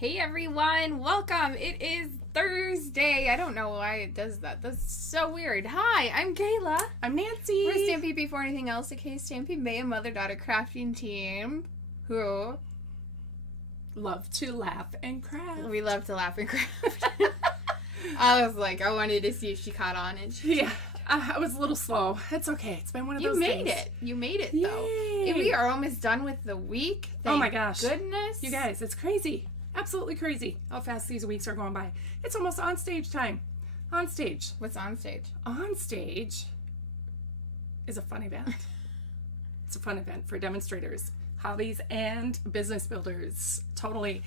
Hey everyone, welcome. It is Thursday. I don't know why it does that. That's so weird. Hi, I'm Kayla. I'm Nancy. We're Stampede Before Anything Else, a K-Stampede May and mother-daughter crafting team who love to laugh and craft. we love to laugh and craft. I was like, I wanted to see if she caught on, and she Yeah, I was a little slow. It's okay. It's been one of those days. You made it though. Yay. And we are almost done with the week. Oh my gosh. Goodness. You guys, it's crazy. Absolutely crazy how fast these weeks are going by. It's almost on stage time. On stage. What's on stage? On stage is a fun event. It's a fun event for demonstrators, hobbies, and business builders. Totally.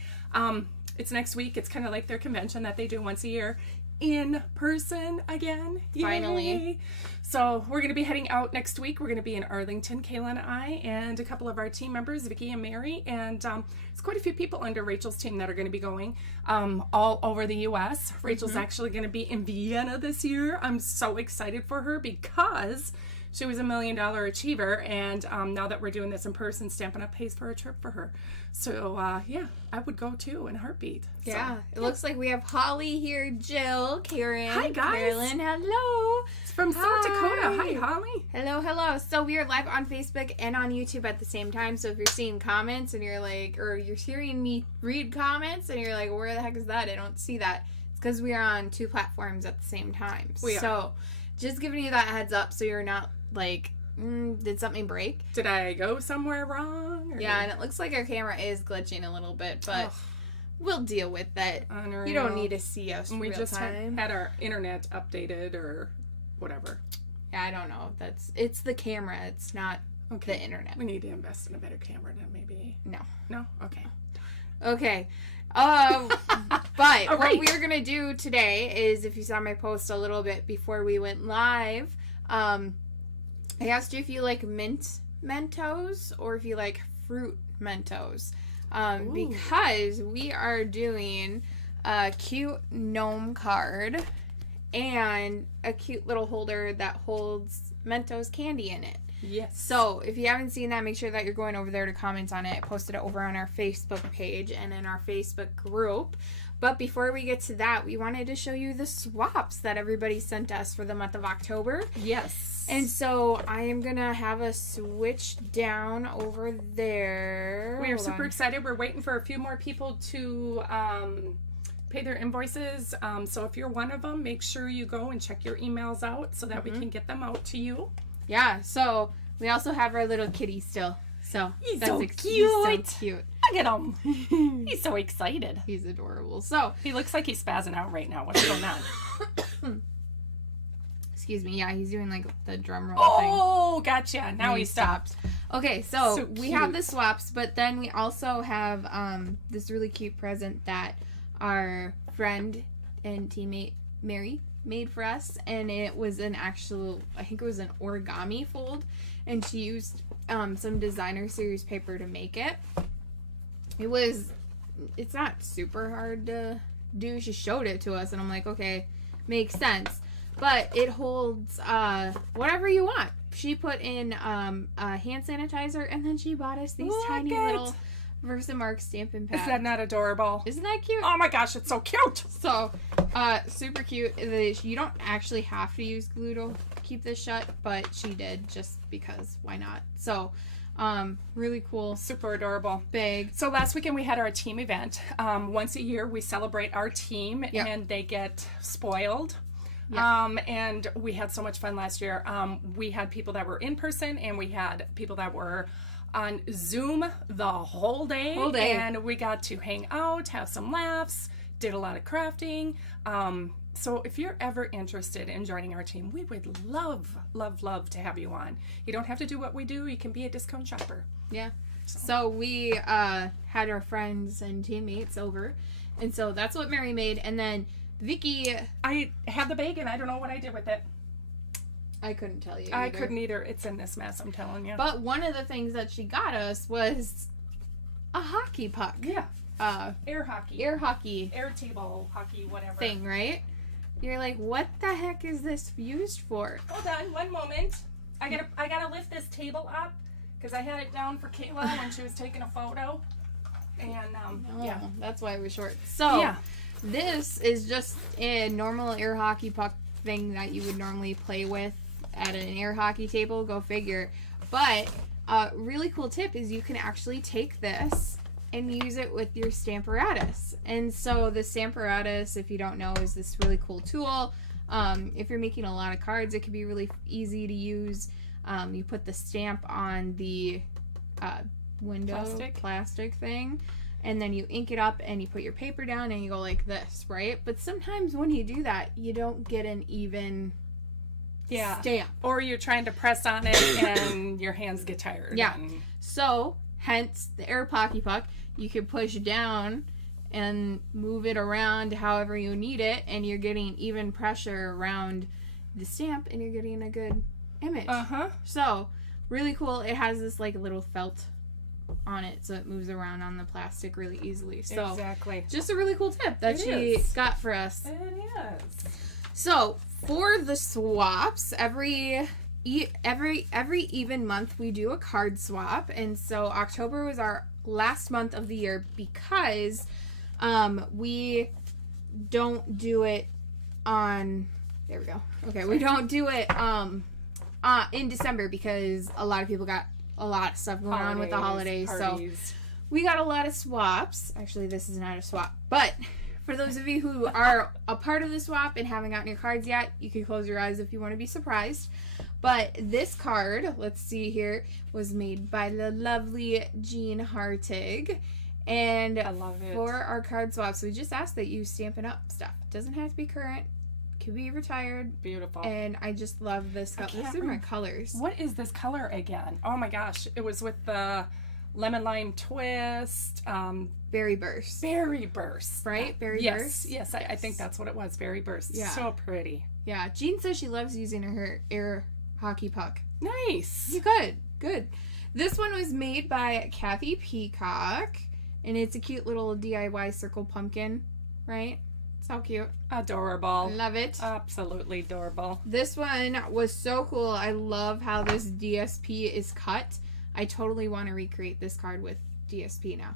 It's next week. It's kind of like their convention that they do once a year in person again. Finally. Yay. So we're going to be heading out next week. We're going to be in Arlington, Kayla and I, and a couple of our team members, Vicky and Mary, and there's quite a few people under Rachel's team that are going to be going all over the U.S. Rachel's actually going to be in Vienna this year. I'm so excited for her because she was a $1 million achiever, and now that we're doing this in person, Stampin' Up! Pays for a trip for her. So, yeah, I would go too in a heartbeat. Yeah, so, it looks like we have Holly here, Jill, Karen, Hi, guys. Carolyn, hello. It's from South Dakota. Hi, Holly. Hello. So we are live on Facebook and on YouTube at the same time. So if you're seeing comments and you're like, or you're hearing me read comments and you're like, where the heck is that? I don't see that. It's because we are on two platforms at the same time. We are. So just giving you that heads up so you're not like, did something break? Did I go somewhere wrong? Or... Yeah, and it looks like our camera is glitching a little bit, but we'll deal with that. Unreal. You don't need to see us we real just time. had our internet updated or whatever. Yeah, I don't know. It's the camera. It's not the internet. We need to invest in a better camera then maybe. No? Okay. Okay. But All right. what we're going to do today is, if you saw my post a little bit before we went live, I asked you if you like mint Mentos or if you like fruit Mentos. Because we are doing a cute gnome card and a cute little holder that holds Mentos candy in it. Yes. So if you haven't seen that, make sure that you're going over there to comment on it. I posted it over on our Facebook page and in our Facebook group. But before we get to that, we wanted to show you the swaps that everybody sent us for the month of October. Yes. And so I am going to have us switch down over there. We are super excited. We're waiting for a few more people to pay their invoices. So if you're one of them, make sure you go and check your emails out so that we can get them out to you. Yeah, so we also have our little kitty still. So He's that's so He's so cute. Look at him. He's so excited. He's adorable. So He looks like he's spazzing out right now. What's going on? excuse me. Yeah, he's doing like the drum roll thing. Oh, gotcha. Now he stopped. Okay, so we have cute. the swaps, but then we also have this really cute present that our friend and teammate Mary made for us, and it was an actual, I think it was an origami fold, and she used some designer series paper to make it. It's not super hard to do. She showed it to us, and I'm like, okay, makes sense. But it holds whatever you want. She put in hand sanitizer, and then she bought us these tiny little Versamark Stampin' Pads. Is that not adorable? Isn't that cute? Oh my gosh, it's so cute. So, super cute. You don't actually have to use glue to keep this shut, but she did just because why not? So, really cool. Super adorable. Big. So last weekend we had our team event. Once a year we celebrate our team Yep. and they get spoiled. Yep. And we had so much fun last year. We had people that were in person and we had people that were on Zoom the whole day. And we got to hang out, have some laughs, did a lot of crafting. So if you're ever interested in joining our team, we would love to have you on. You don't have to do what we do. You can be a discount shopper. Yeah. So we had our friends and teammates over, and so that's what Mary made. And then Vicky, I had the bacon. I don't know what I did with it. I couldn't tell you. I couldn't either. It's in this mess, I'm telling you. But one of the things that she got us was a hockey puck. Yeah. Air hockey. Air table hockey, whatever. Thing, right? You're like, what the heck is this used for? Hold on, one moment. I gotta lift this table up because I had it down for Kayla when she was taking a photo. And Yeah, that's why it was short. So this is just a normal air hockey puck thing that you would normally play with at an air hockey table. Go figure. But a really cool tip is you can actually take this and use it with your Stamparatus. And so the Stamparatus, if you don't know, is this really cool tool. If you're making a lot of cards, it can be really easy to use. You put the stamp on the window plastic thing, and then you ink it up and you put your paper down and you go like this, right? But sometimes when you do that, you don't get an even stamp. Or you're trying to press on it and your hands get tired. Yeah. So, hence the air hockey puck, you can push down and move it around however you need it, and you're getting even pressure around the stamp and you're getting a good image. So, really cool. It has this like little felt on it, so it moves around on the plastic really easily. So exactly. Just a really cool tip that she got for us. It is. So for the swaps, every even month we do a card swap, and so October was our last month of the year because we don't do it on. There we go. Okay, we don't do it in December because a lot of people got a lot of stuff going on with the holidays. Parties. So we got a lot of swaps. Actually, this is not a swap, but for those of you who are a part of the swap and haven't gotten your cards yet, you can close your eyes if you want to be surprised. But this card, let's see here, was made by the lovely Jean Hartig. And I love it. For our card swaps, we just ask that you Stampin' Up! Stuff. It doesn't have to be current. Could be retired. Beautiful. And I just love this color. These are my colors. What is this color again? Oh my gosh. It was with the lemon lime twist. Berry Burst. Berry Burst. Right? Berry yes. Burst? Yes, I think that's what it was. Berry Burst. Yeah. So pretty. Yeah. Jean says she loves using her air hockey puck. Nice. You good. Good. This one was made by Kathy Peacock. And it's a cute little DIY circle pumpkin. Right? So cute. Adorable. Love it. Absolutely adorable. This one was so cool. I love how this DSP is cut. I totally want to recreate this card with DSP now.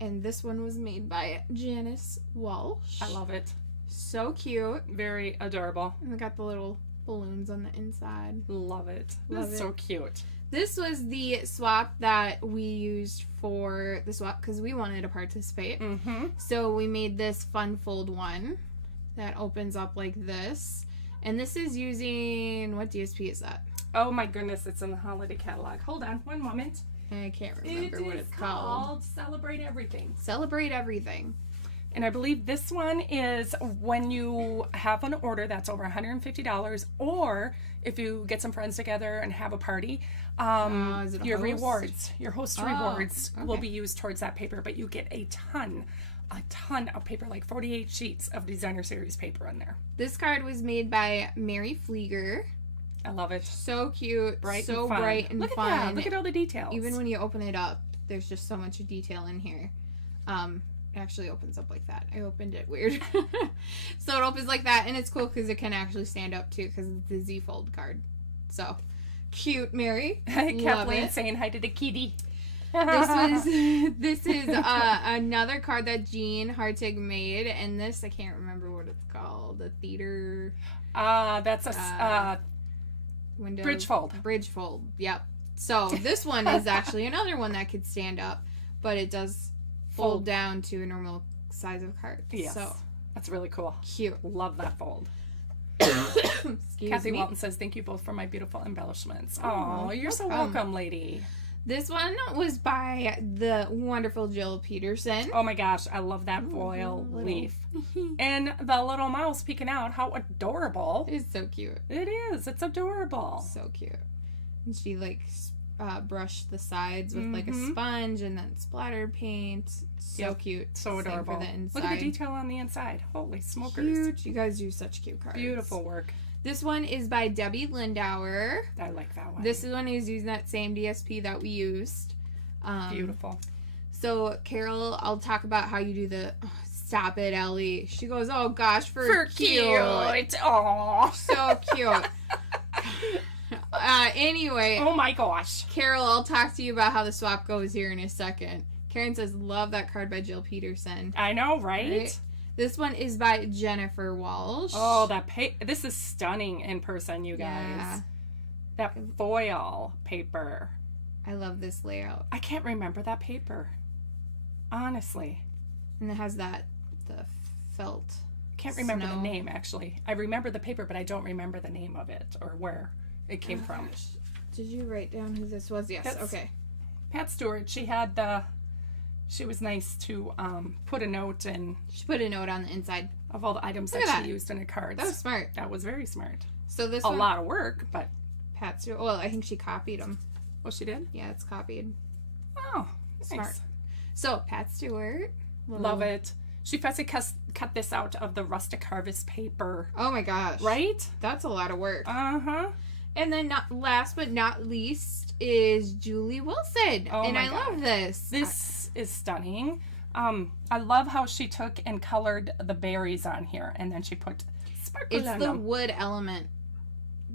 And this one was made by Janice Walsh. I love it. So cute. Very adorable. And we got the little balloons on the inside. Love it. Love That's it. so cute. This was the swap that we used for the swap because we wanted to participate. Mm-hmm. So we made this fun fold one that opens up like this. And this is using, what DSP is that? Oh my goodness, it's in the holiday catalog. Hold on one moment. I can't remember what it's called. Celebrate Everything. Celebrate Everything. And I believe this one is when you have an order that's over $150, or if you get some friends together and have a party, is it a your host? Rewards, your host rewards will okay. be used towards that paper, but you get a ton of paper, like 48 sheets of designer series paper in there. This card was made by Mary Flieger. I love it. So cute. Bright so and fun. bright and Look fun. at that. Look at all the details. Even when you open it up, there's just so much detail in here. It actually opens up like that. I opened it weird. So it opens like that, and it's cool because it can actually stand up too because it's the Z Fold card. So cute, Mary. Kathleen saying hi to the kitty. This is another card that Jean Hartig made, and this I can't remember what it's called. The theater. That's a window bridge fold. Bridge fold. Yep. So this one is actually another one that could stand up, but it does fold down to a normal size of card. Yes. So that's really cool. Cute. Love that fold. Excuse Kathy me. Walton says, "Thank you both for my beautiful embellishments." Oh, Oh, you're so welcome. welcome, lady. This one was by the wonderful Jill Peterson. Oh my gosh, I love that foil little- leaf. And the little mouse peeking out. How adorable. It's so cute. It is. It's adorable. So cute. And she brushed the sides with like a Mhm. sponge and then splattered paint. So Yep. cute. So Same adorable. for the inside. Look at the detail on the inside. Holy smokers. Cute. You guys do such cute cards. Beautiful work. This one is by Debbie Lindauer. I like that one. This is one who's using that same DSP that we used. Beautiful. So, Carol, I'll talk about how you do the... Oh, stop it, Ellie. She goes, oh gosh, for cute. Aww. So cute. Anyway. Oh my gosh. Carol, I'll talk to you about how the swap goes here in a second. Karen says, love that card by Jill Peterson. I know, right? This one is by Jennifer Walsh. Oh, this is stunning in person, you guys. Yeah. That foil paper. I love this layout. I can't remember that paper. Honestly. And it has the felt. Can't remember the name, actually. I remember the paper, but I don't remember the name of it or where it came from. Gosh. Did you write down who this was? Yes. Okay. Pat Stewart. She was nice to put a note and... She put a note on the inside. Of all the items that she used in her cards. That was smart. That was very smart. So this a lot of work, but... Pat Stewart. Well, I think she copied them. Oh, she did? Yeah, it's copied. Oh, smart. Nice. So, Pat Stewart. Love it. She fussy cut this out of the rustic harvest paper. Oh my gosh. Right? That's a lot of work. Uh-huh. And then last but not least is Julie Wilson. Oh and my I God. love this. This is stunning. I love how she took and colored the berries on here, and then she put sparkles on them. It's the wood element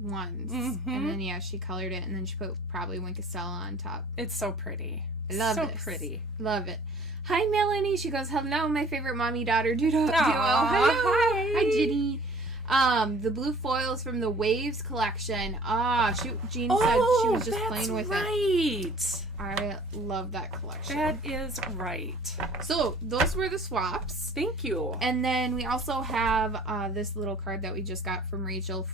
ones. Mm-hmm. And then, she colored it, and then she put probably Winkestella on top. It's so pretty. Love it. So pretty. Love it. Hi, Melanie. She goes, hello, my favorite mommy-daughter duo. Hello. Hi, Ginny. The blue foils from the Waves collection. Jean said she was just playing with it. I love that collection. That is right. So, those were the swaps. Thank you. And then we also have this little card that we just got from Rachel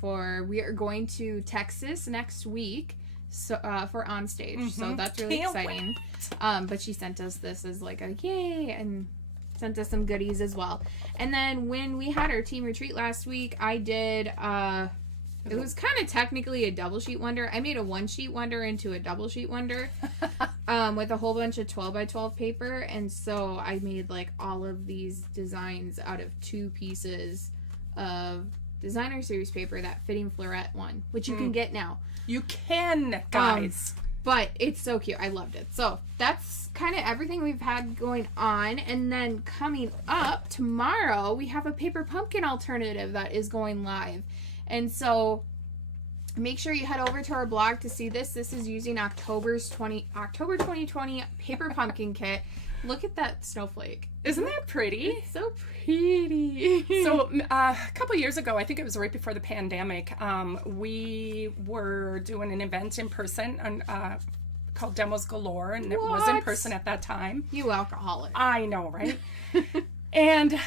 we are going to Texas next week. So for on stage, so that's really exciting. But she sent us this as like a yay, and sent us some goodies as well. And then when we had our team retreat last week, I did it was kind of technically a double sheet wonder. I made a 1 sheet wonder into a double sheet wonder with a whole bunch of 12 by 12 paper, and so I made like all of these designs out of 2 pieces of designer series paper, that fitting floret one, which you can get now. You can, guys. But it's so cute. I loved it. So that's kind of everything we've had going on. And then coming up tomorrow, we have a paper pumpkin alternative that is going live. And so make sure you head over to our blog to see this. This is using October 2020 paper pumpkin kit. Look at that snowflake. Isn't that pretty? It's so pretty. So a couple years ago, I think it was right before the pandemic, we were doing an event in person called Demos Galore, and it was in person at that time. You alcoholic. I know, right? And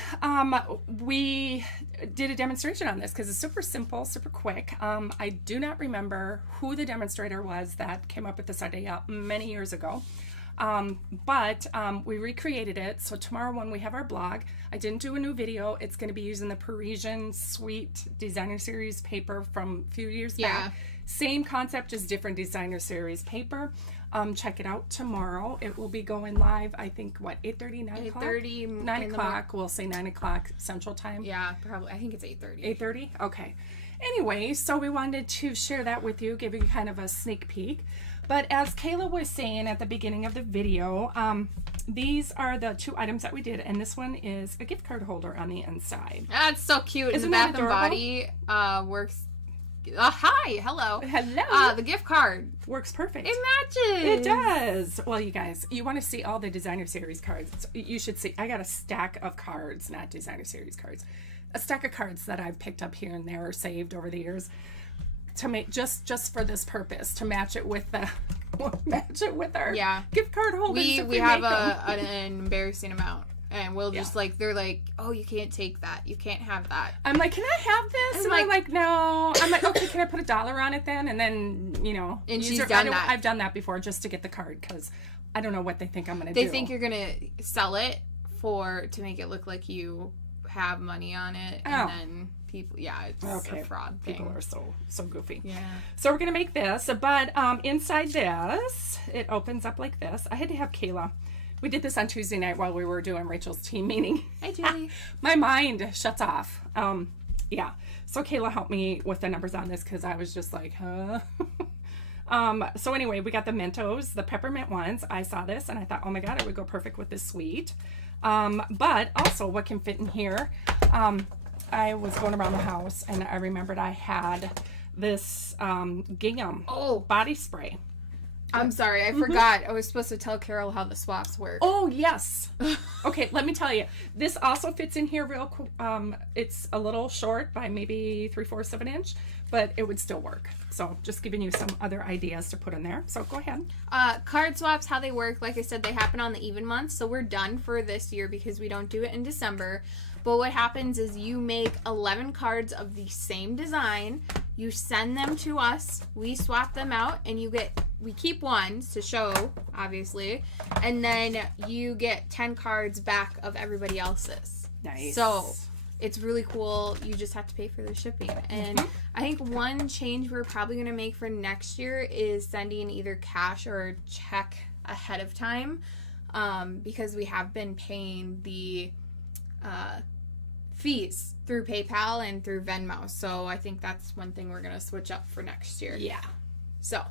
we did a demonstration on this because it's super simple, super quick. I do not remember who the demonstrator was that came up with this idea many years ago. But we recreated it. So tomorrow when we have our blog, I didn't do a new video. It's going to be using the Parisian Sweet Designer Series paper from a few years back. Same concept, just different designer series paper. Check it out tomorrow. It will be going live, I think, 8:30, 9 o'clock? 8:30. 9 o'clock. We'll say 9 o'clock Central Time. Yeah, probably. I think it's 8:30. 8:30? Okay. Anyway, so we wanted to share that with you, give you kind of a sneak peek. But as Kayla was saying at the beginning of the video, these are the 2 items that we did, and this one is a gift card holder on the inside. That's so cute. Isn't the that Bath and Body works. Hi, hello. Hello. The gift card works perfect. It matches. It does. Well, you guys, you want to see all the designer series cards. You should see. I got a stack of cards, not designer series cards. A stack of cards that I've picked up here and there or saved over the years to make just for this purpose, to match it with our gift card holders. We have an embarrassing amount, and we'll just they're like, oh, you can't take that, you can't have that. I'm like, can I have this? And I'm like, no. I'm like, okay, can I put $1 on it then? And then and she's done that. I've done that before just to get the card because I don't know what they think I'm gonna do. They think you're gonna sell it to make it look like you have money on it, and then people, it's a fraud thing. People are so goofy. Yeah. So we're gonna make this, but inside this, it opens up like this. I had to have Kayla. We did this on Tuesday night while we were doing Rachel's team meeting. Hi, Julie. My mind shuts off. So Kayla helped me with the numbers on this because I was just like, huh. So anyway, we got the Mentos, the peppermint ones. I saw this and I thought, oh my God, it would go perfect with this sweet. But also what can fit in here. I was going around the house and I remembered I had this gingham body spray. I'm sorry, I forgot. I was supposed to tell Carol how the swaps work. Oh, yes. Okay, let me tell you. This also fits in here real cool. It's a little short by maybe 3/4 of an inch, but it would still work. So just giving you some other ideas to put in there. So go ahead. Card swaps, how they work, like I said, they happen on the even months. So we're done for this year because we don't do it in December. But what happens is you make 11 cards of the same design. You send them to us. We swap them out, and we keep one to show, obviously, and then you get 10 cards back of everybody else's. Nice. So it's really cool. You just have to pay for the shipping. And I think one change we're probably going to make for next year is sending either cash or a check ahead of time, because we have been paying the fees through PayPal and through Venmo. So I think that's one thing we're going to switch up for next year. Yeah. So,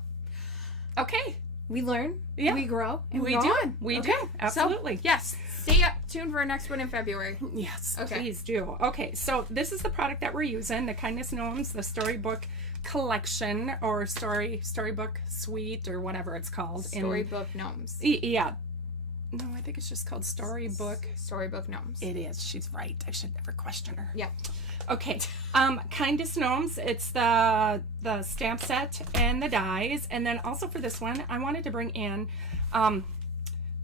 okay. We learn, we grow, and we go do. on. We Okay. do. Absolutely. So, yes. Stay tuned for our next one in February. Yes, Okay. please do. Okay, so this is the product that we're using, the Kindest Gnomes, the Storybook Collection, or Storybook Suite, or whatever it's called. Storybook Gnomes. Yeah. No, I think it's just called Storybook. Storybook Gnomes. It is. She's right. I should never question her. Yeah. Okay. Kindest Gnomes. It's the stamp set and the dies. And then also for this one, I wanted to bring in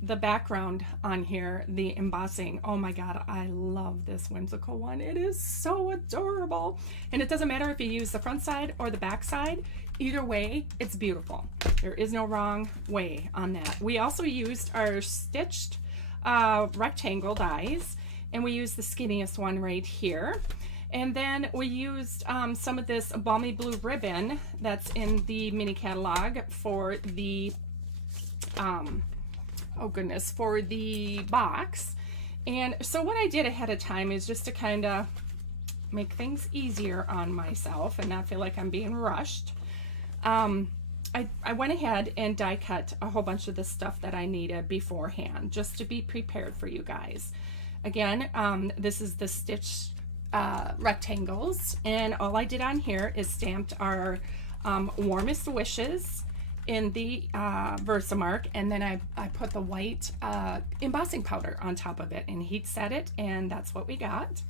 the background on here, the embossing. Oh my God, I love this whimsical one. It is so adorable. And it doesn't matter if you use the front side or the back side. Either way, it's beautiful. There is no wrong way on that. We also used our stitched rectangle dies, and we used the skinniest one right here. And then we used some of this balmy blue ribbon that's in the mini catalog for the, for the box. And so what I did ahead of time is just to kind of make things easier on myself and not feel like I'm being rushed. I went ahead and die cut a whole bunch of the stuff that I needed beforehand, just to be prepared for you guys. Again, this is the stitched rectangles, and all I did on here is stamped our warmest wishes in the Versamark, and then I put the white embossing powder on top of it and heat set it, and that's what we got.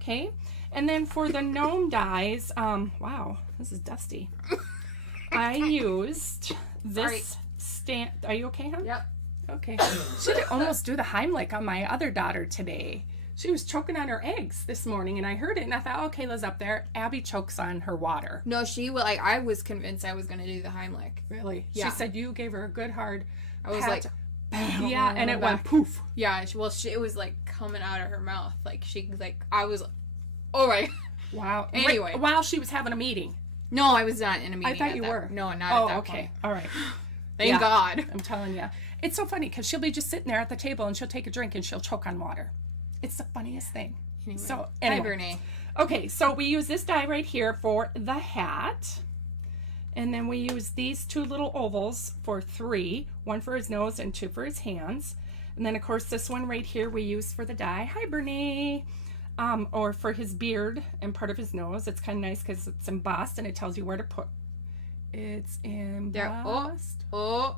Okay, and then for the gnome dies, wow, this is dusty. I used this stamp. Are you okay, huh? Yep. Okay. She did almost do the Heimlich on my other daughter today. She was choking on her eggs this morning, and I heard it, and I thought, oh, Kayla's up there. Abby chokes on her water. No, she will. Like, I was convinced I was going to do the Heimlich. Really? Yeah. She said you gave her a good hard I was pat. like, bam, yeah, and it went poof. Yeah, it was like coming out of her mouth. Like, I was, oh my. Wow. Anyway. While she was having a meeting. No, I was not in a meeting. I thought you were. No, not at that okay. point. All right. Thank God. I'm telling you. It's so funny because she'll be just sitting there at the table and she'll take a drink and she'll choke on water. It's the funniest thing. Anyway. So, Hi, Bernie. Okay, so we use this die right here for the hat. And then we use these two little ovals for 3. 1 for his nose and 2 for his hands. And then, of course, this one right here we use for the die. Hi, Bernie. Or for his beard and part of his nose. It's kind of nice because it's embossed and it tells you where to put. It's embossed. There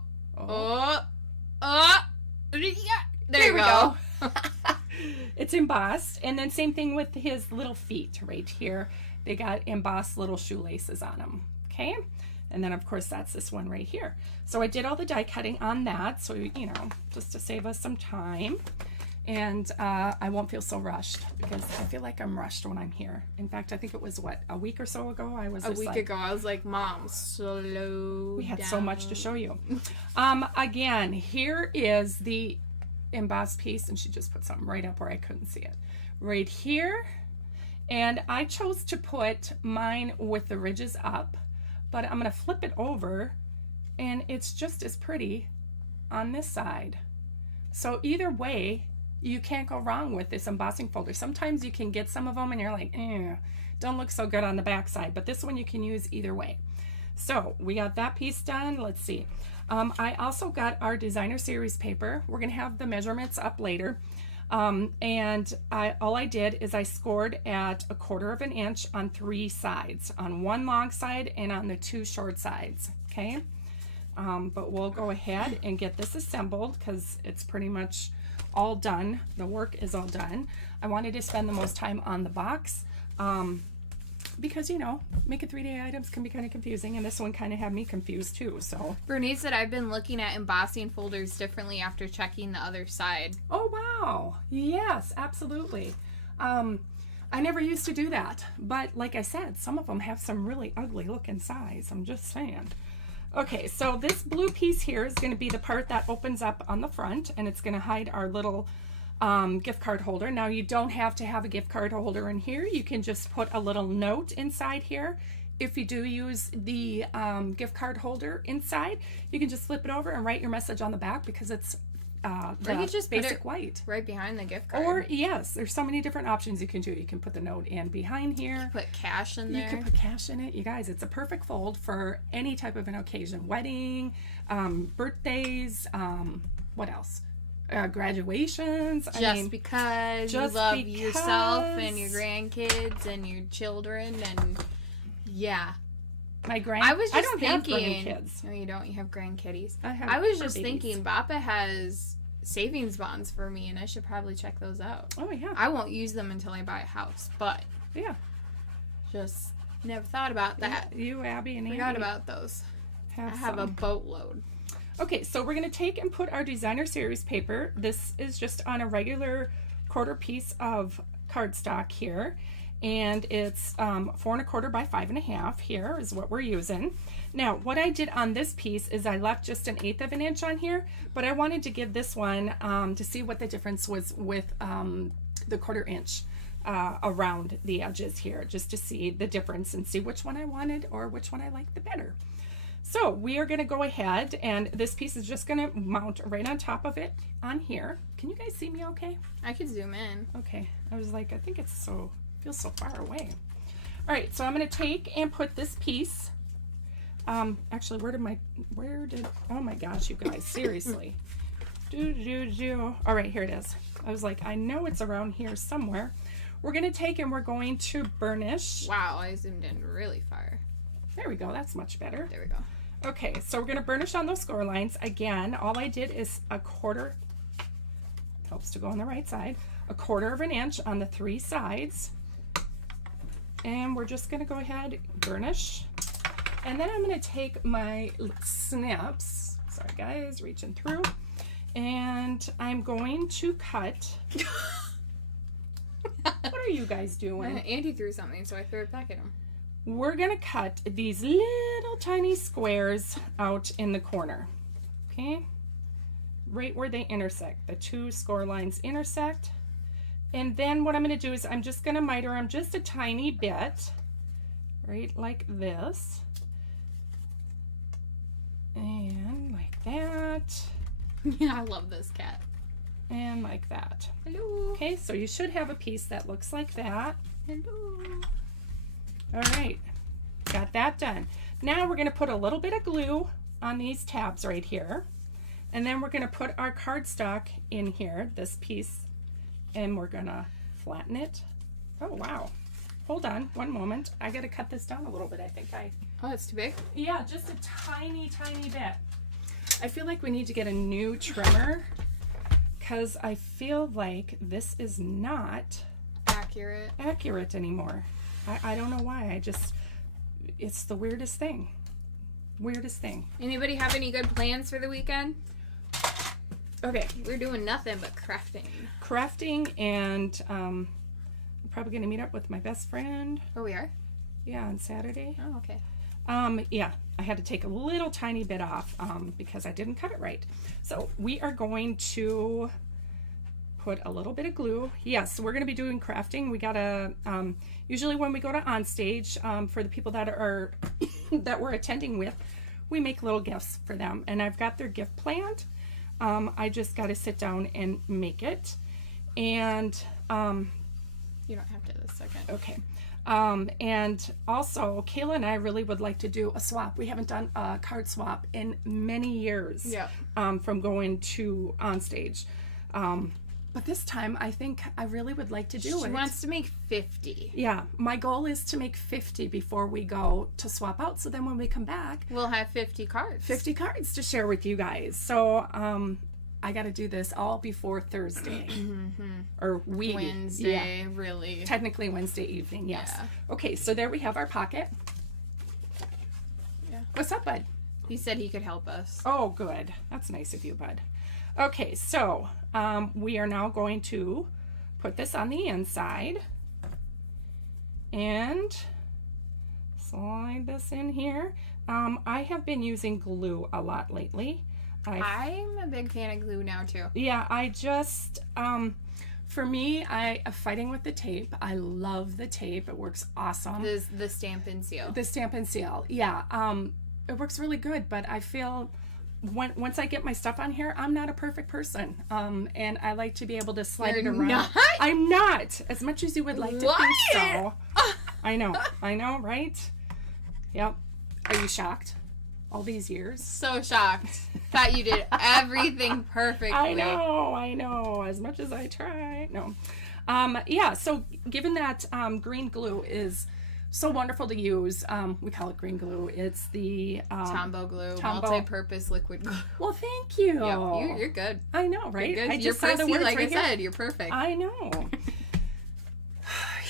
we go. It's embossed. And then same thing with his little feet right here. They got embossed little shoelaces on them. Okay. And then of course that's this one right here. So I did all the die cutting on that. So, you know, just to save us some time. And I won't feel so rushed because I feel like I'm rushed when I'm here. In fact, I think it was a week or so ago. I was a week ago. I was like, Mom, slow We had down. so much to show you. Again, here is the embossed piece, and she just put something right up where I couldn't see it. Right here. And I chose to put mine with the ridges up, but I'm going to flip it over, and it's just as pretty on this side. So either way, you can't go wrong with this embossing folder. Sometimes you can get some of them and you're like, don't look so good on the back side, but this one you can use either way. So we got that piece done. Let's see. I also got our designer series paper. We're going to have the measurements up later. And all I did is I scored at 1/4 of an inch on 3 sides, on one long side and on the 2 short sides. Okay. but we'll go ahead and get this assembled because it's pretty much all done. The work is all done. I wanted to spend the most time on the box because, you know, making 3D items can be kind of confusing, and this one kind of had me confused too. So Bernice said I've been looking at embossing folders differently after checking the other side. oh wow, yes, absolutely. I never used to do that, but like I said, some of them have some really ugly looking sides. I'm just saying. Okay, so this blue piece here is going to be the part that opens up on the front, and it's going to hide our little gift card holder. Now, you don't have to have a gift card holder in here. You can just put a little note inside here. If you do use the gift card holder inside, you can just flip it over and write your message on the back because it's the you just put basic it white. Right behind the gift card. Or, yes, there's so many different options you can do. You can put the note in behind here. Put cash in there. You can put cash in it. You guys, it's a perfect fold for any type of an occasion. Wedding, birthdays, what else? Graduations. Just because you love yourself and your grandkids and your children and yeah. I was just I don't thinking, have grandkids. No, you don't. You have grandkitties. I was just thinking, Bappa has savings bonds for me, and I should probably check those out. Oh yeah. I won't use them until I buy a house, but yeah, just never thought about that. Yeah, you, Abby, and Andy forgot about those. I have a boatload. Okay, so we're going to take and put our designer series paper. This is just on a regular quarter piece of cardstock here, and it's 4 1/4 by 5 1/2 here is what we're using. Now, what I did on this piece is I left just 1/8 of an inch on here, but I wanted to give this one to see what the difference was with the 1/4 inch around the edges here, just to see the difference and see which one I wanted or which one I liked the better. So we are going to go ahead, and this piece is just going to mount right on top of it on here. Can you guys see me okay? I could zoom in. Okay. I was like, I think it's feels so far away. All right, so I'm going to take and put this piece. Actually, oh my gosh, you guys, seriously. All right, here it is. I was like, I know it's around here somewhere. We're going to take and we're going to burnish. Wow, I zoomed in really far. There we go. That's much better. There we go. Okay, so we're going to burnish on those score lines. Again, all I did is 1/4, helps to go on the right side, 1/4 of an inch on the 3 sides. And we're just going to go ahead, burnish. And then I'm going to take my snips. Sorry, guys, reaching through. And I'm going to cut. What are you guys doing? Andy threw something, so I threw it back at him. We're going to cut these little tiny squares out in the corner, okay? Right where they intersect. The 2 score lines intersect. And then what I'm going to do is I'm just going to miter them just a tiny bit, right like this. And like that. Yeah, I love this cat. And like that. Hello. Okay, so you should have a piece that looks like that. Hello. All right, got that done. Now we're going to put a little bit of glue on these tabs right here. And then we're going to put our cardstock in here, this piece, and we're going to flatten it. Oh, wow. Hold on one moment. I got to cut this down a little bit. I think Oh, it's too big? Yeah, just a tiny, tiny bit. I feel like we need to get a new trimmer because I feel like this is not accurate anymore. I don't know why. It's the weirdest thing. Anybody have any good plans for the weekend? Okay. We're doing nothing but crafting. And I'm probably going to meet up with my best friend. Oh, we are? Yeah, on Saturday. Oh, okay. Yeah, I had to take a little tiny bit off because I didn't cut it right. So we are going to put a little bit of glue. Yes, we're going to be doing crafting. We got to, usually when we go to onstage, for the people that are, that we're attending with, we make little gifts for them. And I've got their gift planned. I just got to sit down and make it. And, you don't have to this second. Okay. And also, Kayla and I really would like to do a swap. We haven't done a card swap in many years. Yeah. From going to onstage. But this time, I think I really would like to do it. She wants to make 50. Yeah, my goal is to make 50 before we go to swap out. So then when we come back, we'll have 50 cards. 50 cards to share with you guys. So I got to do this all before Thursday. Or Wednesday, really. Technically Wednesday evening, yes. Yeah. Okay, so there we have our pocket. Yeah. What's up, bud? He said he could help us. Oh, good. That's nice of you, bud. Okay, so we are now going to put this on the inside and slide this in here. I have been using glue a lot lately. I'm a big fan of glue now too. Yeah, I just, for me, fighting with the tape. I love the tape. It works awesome. The Stamp and Seal. The Stamp and Seal, yeah. It works really good, but I feel once I get my stuff on here, I'm not a perfect person. And I like to be able to slide it around. Not? I'm not, as much as you would like to What? think so. I know, right? Yep. Are you shocked? All these years? So shocked. Thought you did everything perfectly. I know. As much as I try. No. Yeah, so given that green glue is so wonderful to use, we call it green glue. It's the Tombow glue, multi-purpose liquid glue. Well, thank you. Yeah, you're good. I know, right? You're good. I just saw the see, words like right I here. said, you're perfect. I know.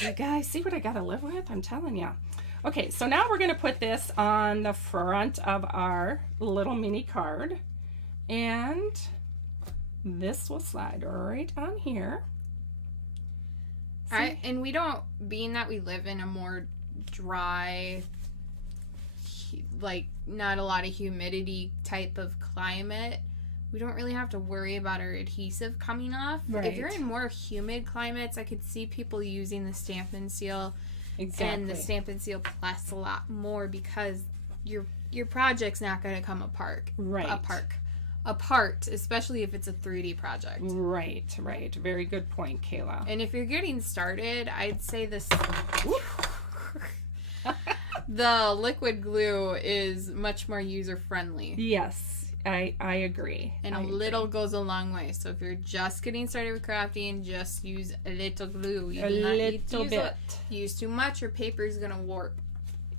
You guys see what I got to live with? I'm telling you. Okay, so now we're going to put this on the front of our little mini card. And this will slide right on here. And we don't, being that we live in a more dry, like not a lot of humidity type of climate, we don't really have to worry about our adhesive coming off. Right. If you're in more humid climates, I could see people using the Stamp and Seal and the Stamp and Seal Plus a lot more because your project's not going to come apart, especially if it's a 3D project. Right. Very good point, Kayla. And if you're getting started, I'd say this. The liquid glue is much more user friendly. Yes, I agree. And a little goes a long way. So if you're just getting started with crafting, just use a little glue. You do not need to use too much or paper is going to warp.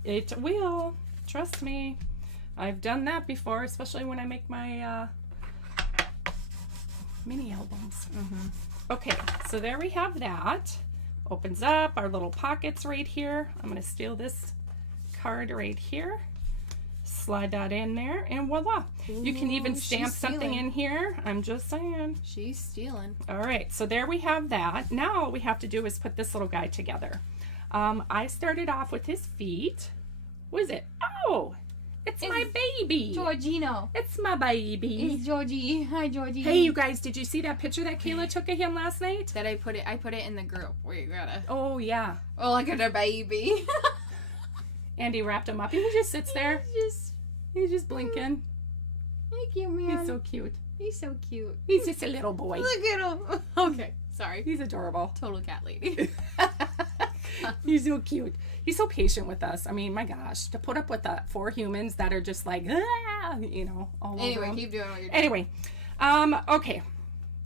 It will. Trust me. I've done that before, especially when I make my mini albums. Okay, so there we have that. Opens up our little pockets right here. I'm going to steal this card right here. Slide that in there, and voila. You can even stamp something in here. I'm just saying. She's stealing. All right, so there we have that. Now all we have to do is put this little guy together. I started off with his feet. What is it? Oh, it's my baby. Georgino. It's my baby. It's Georgie. Hi, Georgie. Hey, you guys, did you see that picture that Kayla took of him last night? That I put it in the group where you gotta. Oh, yeah. Oh, look at our baby. Andy wrapped him up, and he just sits there. He's just blinking. Thank you, man. He's so cute. He's so cute. He's just a little boy. Look at him. Okay, sorry. He's adorable. Total cat lady. He's so cute. He's so patient with us. I mean, my gosh, to put up with 4 humans that are just like, all anyway, over keep doing what you're doing. Anyway, okay.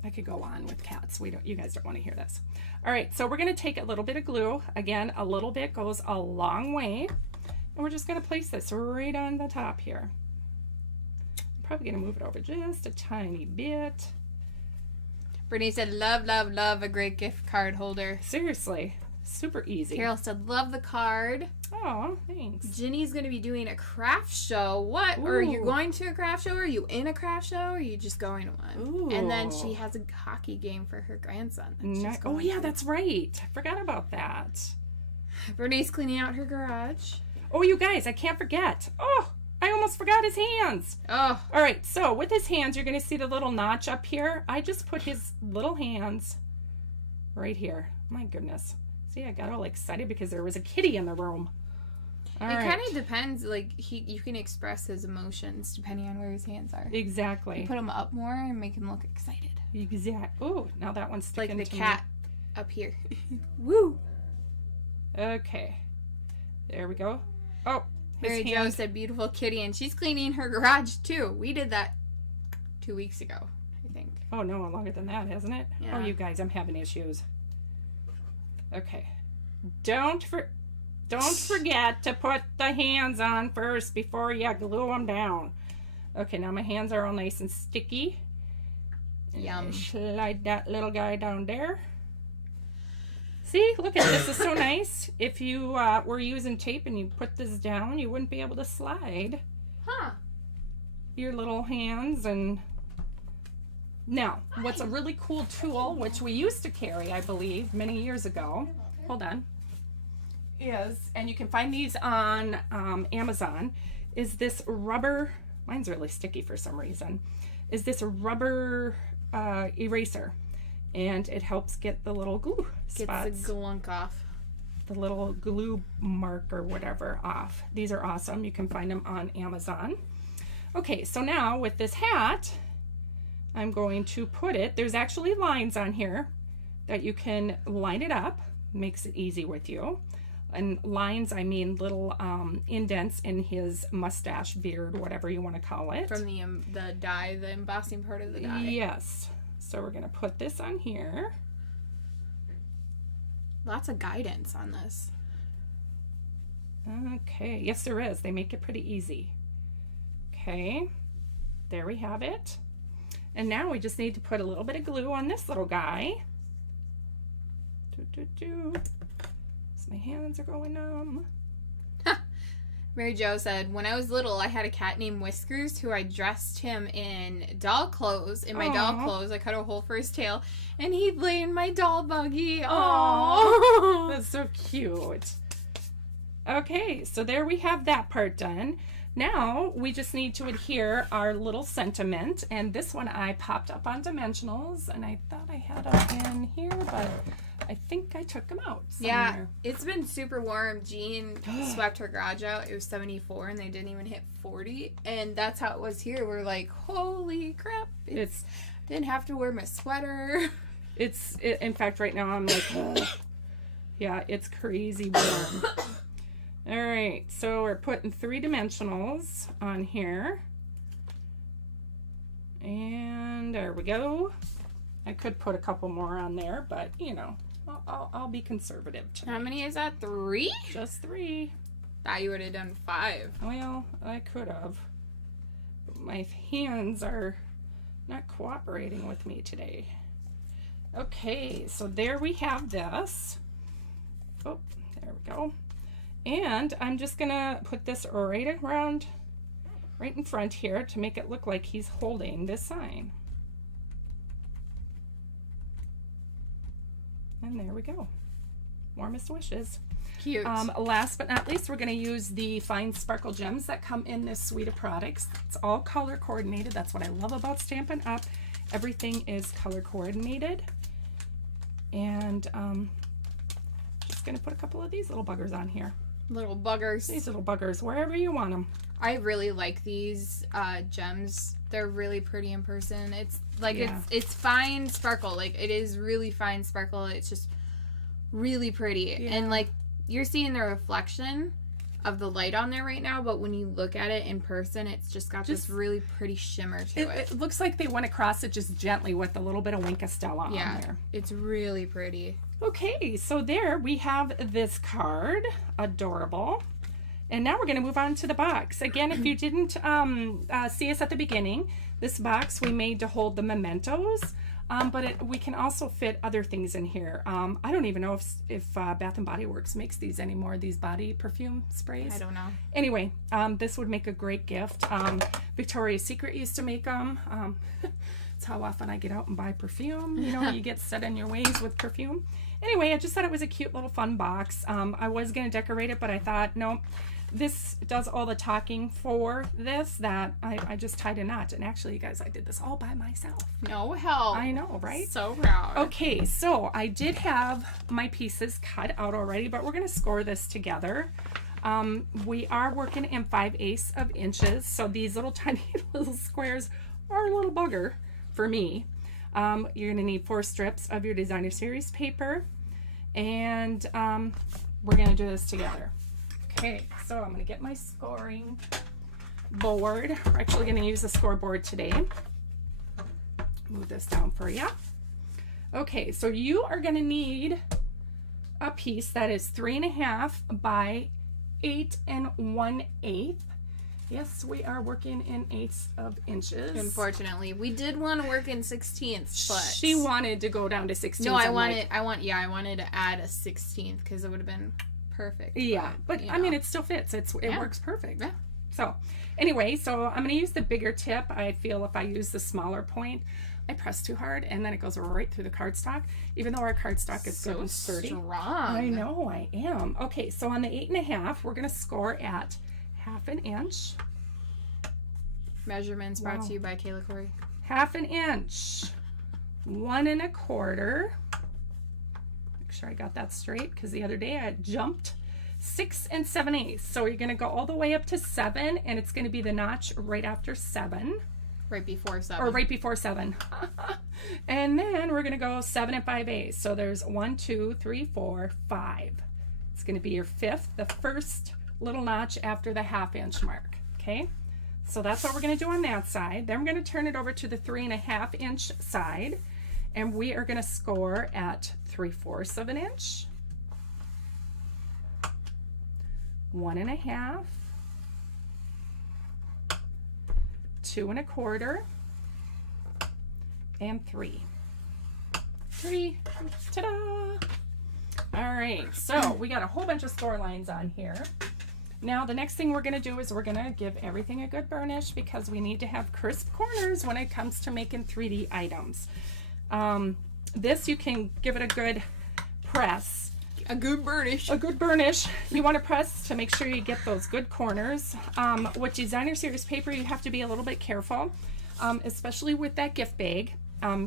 I could go on with cats. You guys don't want to hear this. All right, so we're going to take a little bit of glue. Again, a little bit goes a long way. And we're just going to place this right on the top here. I'm probably going to move it over just a tiny bit. Brittany said, love, love, love a great gift card holder. Seriously. Super easy. Carol said, love the card. Oh, thanks. Ginny's going to be doing a craft show. What? Ooh. Are you going to a craft show? Are you in a craft show? Or are you just going to one? Ooh. And then she has a hockey game for her grandson. Oh, yeah, that's right. I forgot about that. Brittany's cleaning out her garage. Oh, you guys, I can't forget. Oh, I almost forgot his hands. Oh. All right, so with his hands, you're going to see the little notch up here. I just put his little hands right here. My goodness. See, I got all excited because there was a kitty in the room. It kind of depends. Like, you can express his emotions depending on where his hands are. Exactly. You put him up more and make him look excited. Oh, now that one's sticking like the to cat up here. Woo! Okay. There we go. Oh, Mary Jo said beautiful kitty, and she's cleaning her garage too. We did that 2 weeks ago, I think. Oh no, longer than that, hasn't it? Yeah. Oh, you guys, I'm having issues. Okay. Don't forget to put the hands on first before you glue them down. Okay, now my hands are all nice and sticky. Yum. Slide that little guy down there. See, look at this. Is so nice. If you were using tape and you put this down, you wouldn't be able to slide your little hands. And now, what's a really cool tool, which we used to carry, I believe, many years ago. Hold on. And you can find these on Amazon, is this rubber, mine's really sticky for some reason, is this rubber eraser. And it helps get the little glue spots. Gets the glunk off. The little glue mark or whatever off. These are awesome. You can find them on Amazon. Okay, so now with this hat, I'm going to put it, there's actually lines on here that you can line it up. Makes it easy with you. And lines, I mean little indents in his mustache, beard, whatever you want to call it. From the dye, the embossing part of the dye. Yes. So we're going to put this on here. Lots of guidance on this. Okay. Yes, there is. They make it pretty easy. Okay. There we have it. And now we just need to put a little bit of glue on this little guy. So my hands are going numb. Mary Jo said, when I was little, I had a cat named Whiskers who I dressed him in doll clothes. In my doll clothes, I cut a hole for his tail, and he'd lay in my doll buggy. Aww. That's so cute. Okay, so there we have that part done. Now we just need to adhere our little sentiment, and this one I popped up on dimensionals, and I thought I had them in here, but I think I took them out somewhere. Yeah, it's been super warm. Jean swept her garage out. It was 74, and they didn't even hit 40, and that's how it was here. We're like, holy crap! It's didn't have to wear my sweater. In fact, right now I'm like, yeah, it's crazy warm. All right, so we're putting 3 dimensionals on here. And there we go. I could put a couple more on there, but you know, I'll be conservative tonight. How many is that? 3? Just 3. Thought you would have done 5. Well, I could have. But my hands are not cooperating with me today. Okay, so there we have this. Oh, there we go. And I'm just gonna put this right around, right in front here to make it look like he's holding this sign. And there we go. Warmest wishes. Cute. Last but not least, we're gonna use the fine sparkle gems that come in this suite of products. It's all color coordinated. That's what I love about Stampin' Up. Everything is color coordinated. And just gonna put a couple of these little buggers on here. Little buggers. These little buggers, wherever you want them. I really like these gems. They're really pretty in person. It's like it's fine sparkle. Like it is really fine sparkle. It's just really pretty. Yeah. And like you're seeing the reflection of the light on there right now, but when you look at it in person, it's just got this really pretty shimmer to it. It looks like they went across it just gently with a little bit of Wink of Stella on there. It's really pretty. Okay, so there we have this card. Adorable. And now we're going to move on to the box. Again, if you didn't see us at the beginning, this box we made to hold the mementos, but we can also fit other things in here. I don't even know if Bath & Body Works makes these anymore, these body perfume sprays. I don't know. Anyway, this would make a great gift. Victoria's Secret used to make them. It's how often I get out and buy perfume. You know, you get set in your ways with perfume. Anyway, I just thought it was a cute little fun box. I was going to decorate it, but I thought, no, this does all the talking for this, that I just tied a knot. And actually, you guys, I did this all by myself. No help. I know, right? So proud. Okay, so I did have my pieces cut out already, but we're going to score this together. We are working in 5/8 of inches, so these little tiny little squares are a little bugger for me. You're going to need 4 strips of your designer series paper, and we're going to do this together. Okay, so I'm going to get my scoring board. We're actually going to use the scoreboard today. Move this down for you. Okay, so you are going to need a piece that is 3.5 by 8 1/8. Yes, we are working in 1/8 of inches. Unfortunately, we did want to work in 16ths, but she wanted to go down to 16ths. No, I wanted to add a 16th because it would have been perfect. Yeah, but I mean, it still fits. It works perfect. Yeah. So, anyway, so I'm going to use the bigger tip. I feel if I use the smaller point, I press too hard and then it goes right through the cardstock, even though our cardstock is so sturdy. Strong. I know, I am. Okay, so on the 8.5, we're going to score at 1/2 inch. Measurements brought to you by Kayla Corey. 1/2 inch. 1 1/4. Make sure I got that straight because the other day I jumped 6 7/8. So you're going to go all the way up to 7, and it's going to be the notch right after 7. Right before 7. Or right before 7. And then we're going to go 7 5/8. So there's 1, 2, 3, 4, 5. It's going to be your 5th, the first little notch after the 1/2 inch mark. Okay, so that's what we're going to do on that side. Then we're going to turn it over to the 3.5 inch side, and we are going to score at 3/4 of an inch, 1 1/2, 2 1/4, and 3. 3. Ta-da! All right, so we got a whole bunch of score lines on here. Now the next thing we're going to do is we're going to give everything a good burnish because we need to have crisp corners when it comes to making 3D items. This you can give it a good press. A good burnish. A good burnish. You want to press to make sure you get those good corners. With designer series paper, you have to be a little bit careful, especially with that gift bag.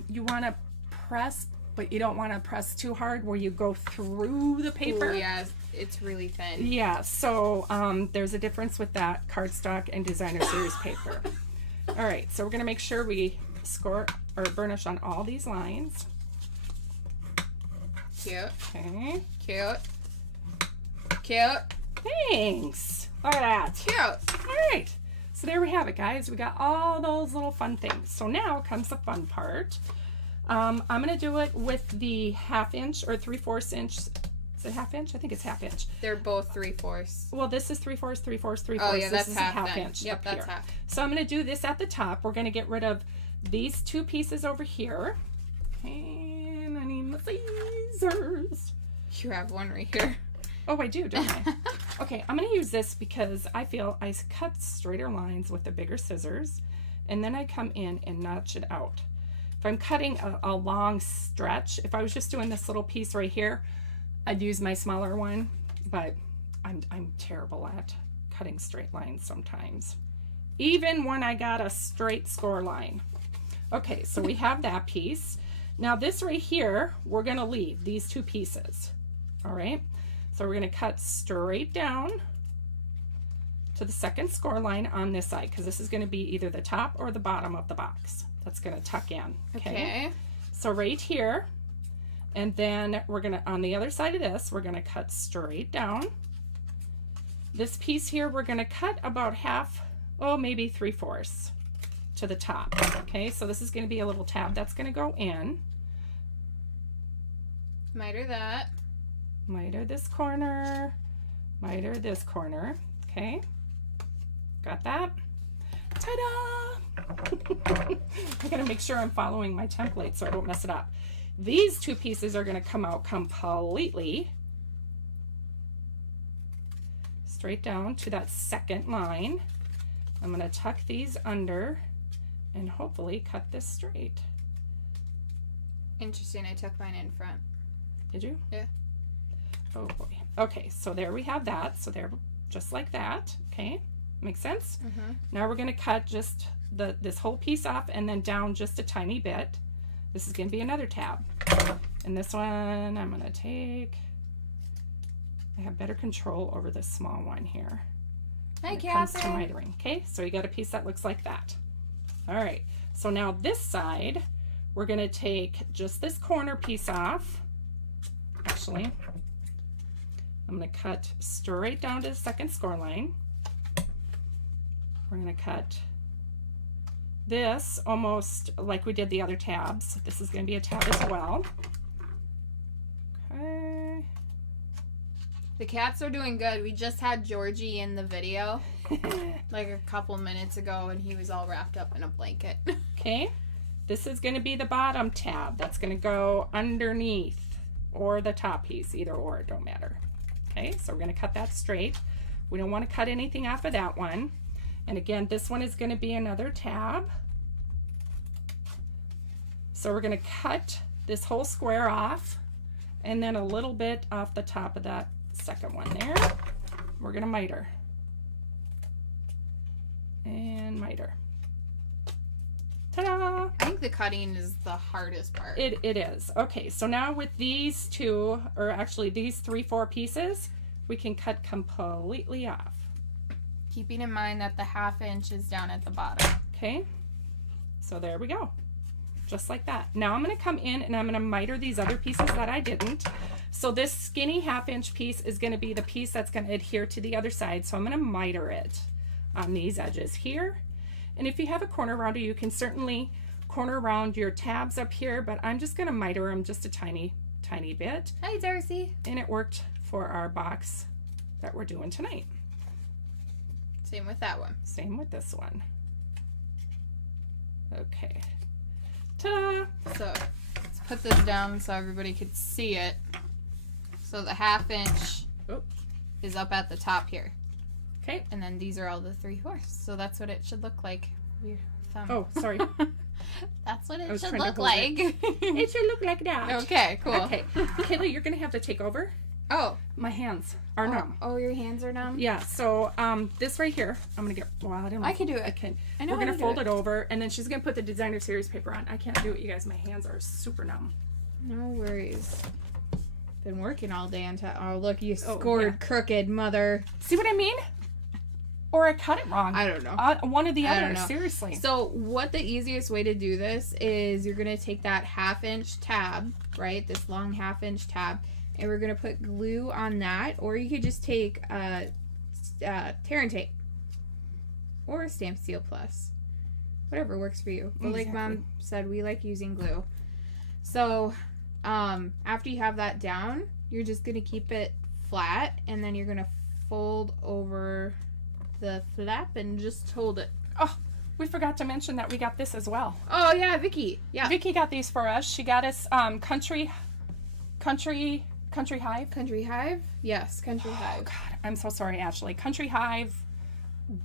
You want to press, but you don't want to press too hard where you go through the paper. Ooh, yeah, it's really thin. Yeah, so there's a difference with that cardstock and designer series paper. All right, so we're going to make sure we score or burnish on all these lines. Cute. Okay. Cute. Cute. Thanks. Look at that. Cute. All right. So there we have it, guys. We got all those little fun things. So now comes the fun part. I'm going to do it with the 1/2 inch or 3/4 inch. Is it 1/2 inch? I think it's 1/2 inch. They're both 3/4. Well, this is 3/4, 3/4, 3/4. Oh, yeah, this that's is half. a 1/2 then. inch. Yep, that's here. half. So I'm going to do this at the top. We're going to get rid of these 2 pieces over here. And I need my scissors. You have one right here. Oh, I do, don't I? Okay, I'm going to use this because I feel I cut straighter lines with the bigger scissors, and then I come in and notch it out. If I'm cutting a long stretch, if I was just doing this little piece right here, I'd use my smaller one, but I'm terrible at cutting straight lines sometimes, even when I got a straight score line. Okay, so we have that piece. Now this right here, we're going to leave these 2 pieces. All right, so we're going to cut straight down to the second score line on this side because this is going to be either the top or the bottom of the box. That's going to tuck in. Okay. So right here, and then we're going to, on the other side of this, we're going to cut straight down. This piece here, we're going to cut about half, oh, maybe 3/4 to the top. Okay, so this is going to be a little tab that's going to go in. Miter that. Miter this corner, miter this corner. Okay, got that? Ta-da! I gotta make sure I'm following my template so I don't mess it up. These 2 pieces are gonna come out completely straight down to that second line. I'm gonna tuck these under and hopefully cut this straight. Interesting, I tucked mine in front. Did you? Yeah. Oh boy. Okay, so there we have that. So there, just like that. Okay, makes sense? Mm-hmm. Now we're going to cut just this whole piece off and then down just a tiny bit. This is going to be another tab. And this one I'm going to take, I have better control over this small one here. Hi, when it comes to Catherine. mitering. Okay, so you got a piece that looks like that. All right, so now this side, we're going to take just this corner piece off. Actually, I'm going to cut straight down to the second score line. We're going to cut this almost like we did the other tabs. This is going to be a tab as well. Okay. The cats are doing good. We just had Georgie in the video like a couple minutes ago, and he was all wrapped up in a blanket. Okay. This is going to be the bottom tab. That's going to go underneath or the top piece, either or, it don't matter. Okay, so we're going to cut that straight. We don't want to cut anything off of that one. And again, this one is going to be another tab. So we're going to cut this whole square off and then a little bit off the top of that second one there. We're going to miter. And miter. Ta-da! I think the cutting is the hardest part. It is. Okay, so now with these two, or actually these 3/4 pieces, we can cut completely off. Keeping in mind that the 1/2 inch is down at the bottom. Okay, so there we go. Just like that. Now I'm going to come in and I'm going to miter these other pieces that I didn't. So this skinny 1/2 inch piece is going to be the piece that's going to adhere to the other side. So I'm going to miter it on these edges here. And if you have a corner rounder, you can certainly corner round your tabs up here, but I'm just going to miter them just a tiny bit. Hi, Darcy. And it worked for our box that we're doing tonight. Same with that one. Same with this one. Okay. Ta-da! So let's put this down so everybody could see it. So the 1/2 inch is up at the top here. Okay. And then these are all the 3/4. So that's what it should look like. Your thumb. Oh, sorry. That's what it should trying to look hold like. It should look like that. Okay, cool. Okay. Kayla, you're going to have to take over. Oh. My hands are numb. Oh, your hands are numb? Yeah, so this right here, I'm going to get, well, I don't know. I can do it. I can. I know We're going how to to do fold it over, and then she's going to put the designer series paper on. I can't do it, you guys. My hands are super numb. No worries. Been working all day until, oh, look, you Oh, scored yeah. crooked, mother. See what I mean? Or I cut it wrong. I don't know. One or the I other, don't know. seriously. So what the easiest way to do this is you're going to take that 1/2 inch tab, right? This long 1/2 inch tab, and we're going to put glue on that, or you could just take tear and tape or Stamp Seal Plus. Whatever works for you. But like Mom said, we like using glue. So after you have that down, you're just going to keep it flat, and then you're going to fold over the flap and just hold it. Oh, we forgot to mention that we got this as well. Oh yeah, Vicky. Yeah. Vicky got these for us. She got us Country Hive. Country Hive? Yes, Country Hive. Oh God, I'm so sorry, Ashley. Country Hive.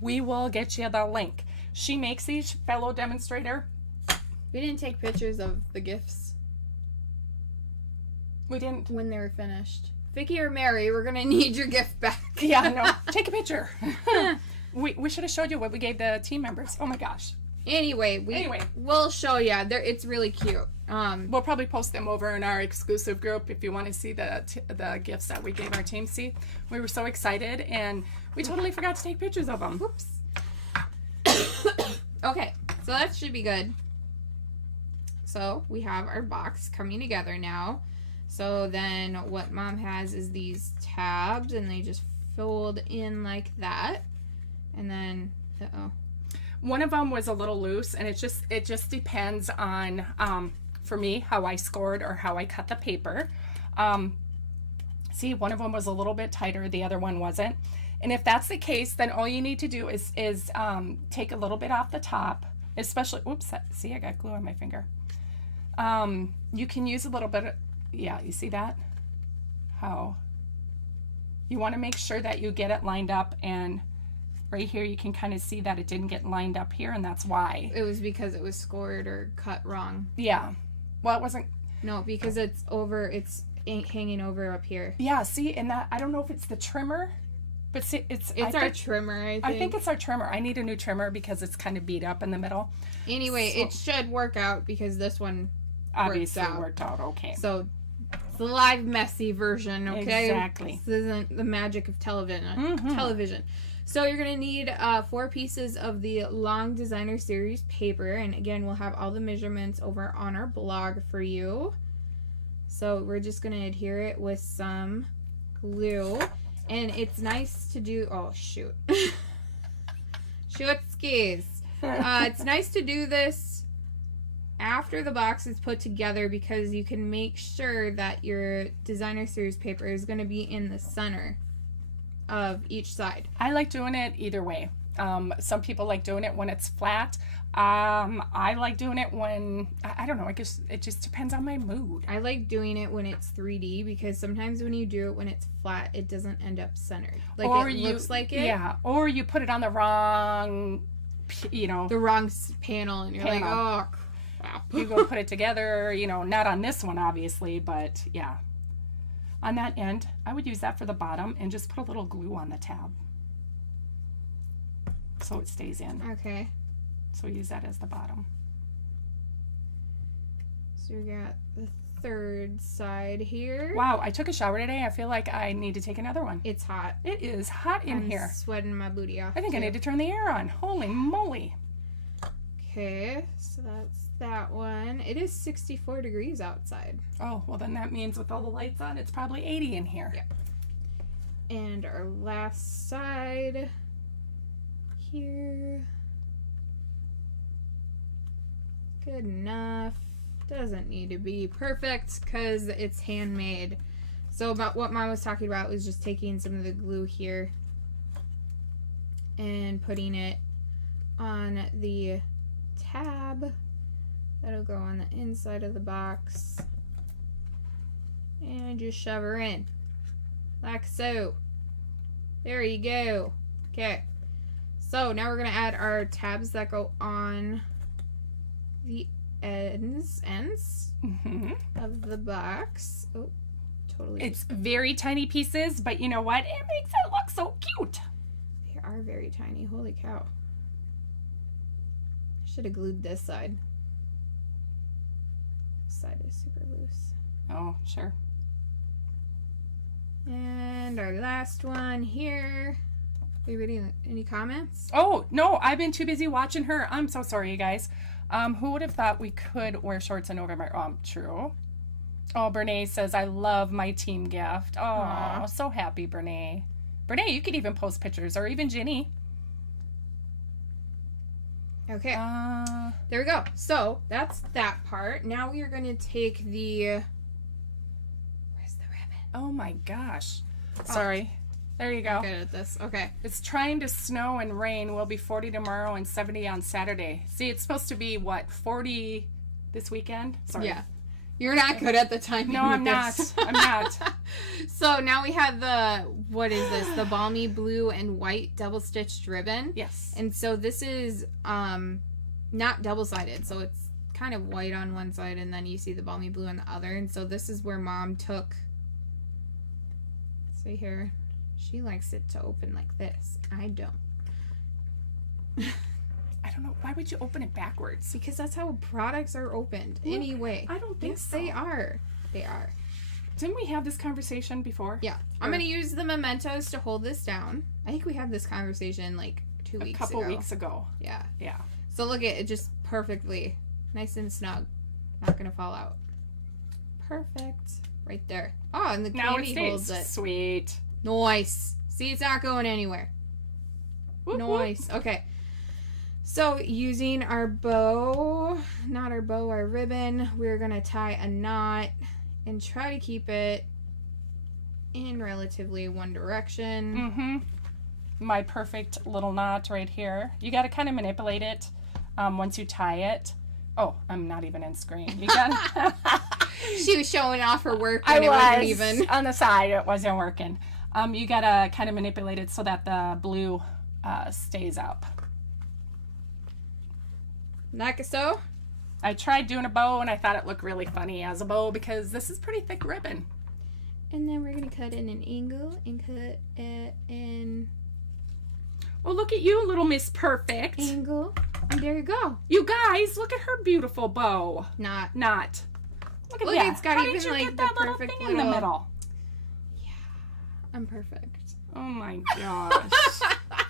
We will get you the link. She makes these, fellow demonstrator. We didn't take pictures of the gifts We didn't. when they were finished. Vicky or Mary, we're gonna need your gift back. Yeah, no. Take a picture. We should have showed you what we gave the team members. Oh my gosh. Anyway, we'll show you. It's really cute. We'll probably post them over in our exclusive group if you want to see the gifts that we gave our team. See, we were so excited and we totally forgot to take pictures of them. Whoops. Okay, so that should be good. So we have our box coming together now. So then what Mom has is these tabs, and they just fold in like that. And then, One of them was a little loose, and it just depends on, for me, how I scored or how I cut the paper. See, one of them was a little bit tighter, the other one wasn't. And if that's the case, then all you need to do is take a little bit off the top, especially, oops, see, I got glue on my finger. You can use a little bit of, yeah, you see that? How you want to make sure that you get it lined up, and right here you can kind of see that it didn't get lined up here, and that's why. it was because it was scored or cut wrong. Yeah. Well, it wasn't. No, because it's hanging over up here. Yeah, see, and that, I don't know if it's the trimmer, but see, it's our trimmer, I think it's our trimmer. I need a new trimmer because it's kind of beat up in the middle. Anyway, So- it should work out because this one Obviously out. worked out okay. So it's the live messy version, okay? Exactly. This isn't the magic of television. Mhm. So you're going to need 4 pieces of the long designer series paper. And again, we'll have all the measurements over on our blog for you. So we're just going to adhere it with some glue. And it's nice to do, oh shoot. Shoot skis. It's nice to do this after the box is put together because you can make sure that your designer series paper is going to be in the center of each side. I like doing it either way. Some people like doing it when it's flat. I like doing it when, I don't know, I guess it just depends on my mood. I like doing it when it's 3D because sometimes when you do it when it's flat, it doesn't end up centered. Like or it looks like it. Yeah, or you put it on the wrong, the wrong panel and you're like, oh, crap. You go put it together, not on this one obviously, but yeah. On that end, I would use that for the bottom and just put a little glue on the tab so it stays in. Okay. So use that as the bottom. So we got the third side here. Wow, I took a shower today. I feel like I need to take another one. It's hot. It is hot in here. I'm sweating my booty off. I think I need to turn the air on. Holy moly. Okay, so that's that one. It is 64 degrees outside. Oh, well then that means with all the lights on, it's probably 80 in here. Yep. And our last side here. Good enough. Doesn't need to be perfect because it's handmade. So about what Mom was talking about was just taking some of the glue here and putting it on the tab. That'll go on the inside of the box. And just shove her in. Like so. There you go. Okay. So now we're going to add our tabs that go on the ends of the box. Oh, totally. It's very tiny pieces, but you know what? It makes it look so cute. They are very tiny. Holy cow. I should have glued this side. This side is super loose. Oh, sure. And our last one here. Anybody, any comments? Oh, no, I've been too busy watching her. I'm so sorry, you guys. Who would have thought we could wear shorts in November? True. Oh, Brene says, I love my team gift. Oh, Aww. So happy, Brene. Brene, you could even post pictures, or even Ginny. Okay. There we go. So, that's that part. Now we are going to take the... Where's the ribbon? Oh, my gosh. Sorry. There you go. I'm good at this. Okay. It's trying to snow and rain. Will be 40 tomorrow and 70 on Saturday. See, it's supposed to be, 40 this weekend? Sorry. Yeah. You're not good at the timing. No, I'm not. I'm not. So now we have what is this? The balmy blue and white double-stitched ribbon. Yes. And so this is not double-sided. So it's kind of white on one side and then you see the balmy blue on the other. And so this is where Mom took... See here? She likes it to open like this. I don't. I don't know. Why would you open it backwards? Because that's how products are opened. Look, anyway. I don't think yes, so. they are. They are. Didn't we have this conversation before? Yeah. I'm going to use the mementos to hold this down. I think we had this conversation like 2 weeks ago. A couple weeks ago. Yeah. Yeah. So look at it just perfectly. Nice and snug. Not going to fall out. Perfect. Right there. Oh, and the Now it candy stays. holds it. Sweet. Nice. See, it's not going anywhere. Whoop, Nice. whoop. Okay. So using our bow, not our bow, our ribbon, we're going to tie a knot and try to keep it in relatively one direction. Mm-hmm. My perfect little knot right here. You got to kind of manipulate it once you tie it. Oh, I'm not even in screen. You got. She was showing off her work and it wasn't even. On the side, it wasn't working. You got to kind of manipulate it so that the blue stays up. Like so. I tried doing a bow and I thought it looked really funny as a bow because this is pretty thick ribbon. And then we're going to cut in an angle and cut it in... Oh, look at you, little Miss Perfect. Angle. And there you go. You guys, look at her beautiful bow. Not. Look at Look, that. it's got How even did you like get the that little perfect thing in the middle? Yeah. I'm perfect. Oh my gosh.